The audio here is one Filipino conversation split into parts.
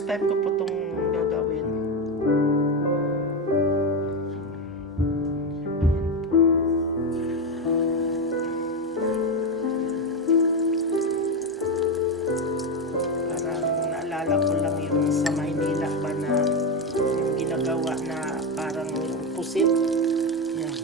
First time ko po itong gagawin. Parang naalala ko lang yung sa Maynila ba na yung ginagawa na parang pusit. Yan.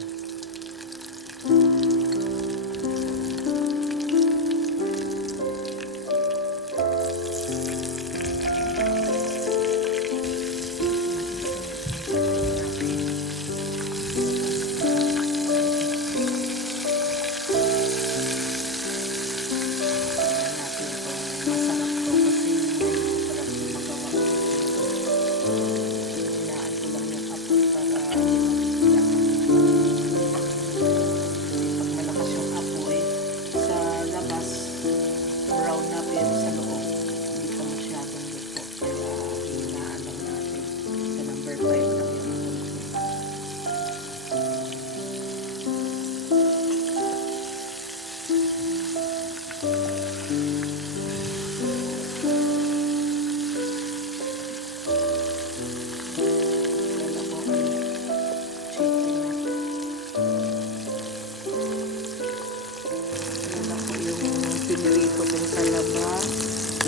Pinirito kong talaba.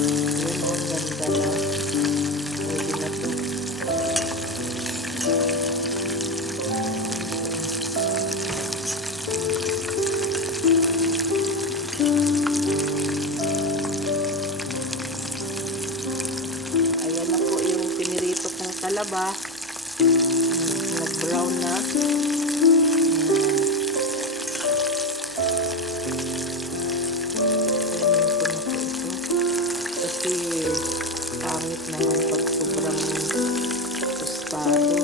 Yun o, ganda na. Pwede na to. Ayan na po yung pinirito kong talaba. Nag-brown na. Kasi pangit naman pag sobrang tostado.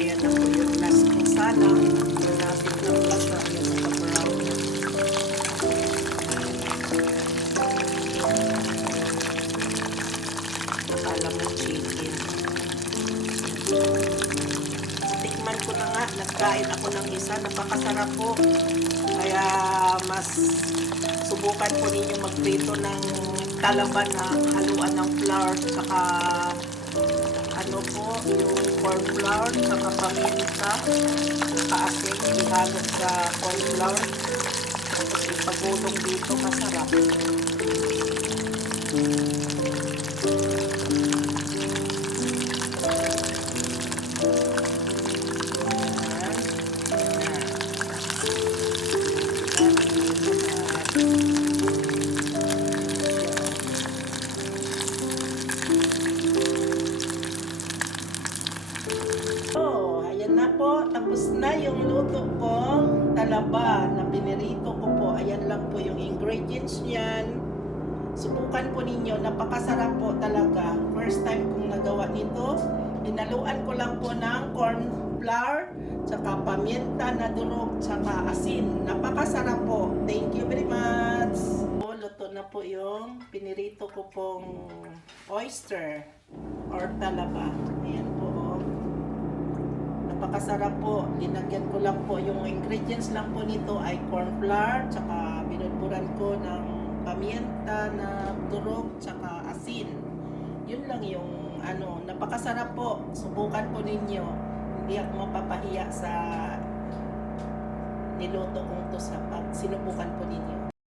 Ayan na po yung last ko sana. Malapit na po siya. Ayan na ka-brown. Alam mo chicken. Tikman ko na nga. Nagkain ako ng isa. Napakasarap po. Kaya mas subukan po ninyo magprito ng talaba na haluan ng flour saka ano po, yung corn flour, saka paminta, saka asin, ihalo sa corn flour. Tapos ipagulong dito, masarap. Tapos na yung luto kong talaba na pinirito ko po. Ayan lang po yung ingredients niyan. Subukan po ninyo. Napakasarap po talaga. First time kong nagawa nito. Inaluan ko lang po ng corn flour, tsaka paminta na durog, tsaka asin. Napakasarap po. Thank you very much. Luto na po yung pinirito ko pong oyster or talaba. Ayan po. Napakasarap po. Linagyan ko lang po yung ingredients lang po nito ay corn flour, tsaka binudburan ko ng paminta na durog, tsaka asin. Yun lang yung ano, napakasarap po. Subukan po ninyo. Hindi ako mapapahiya sa niluto kong to sa pag sinubukan po ninyo.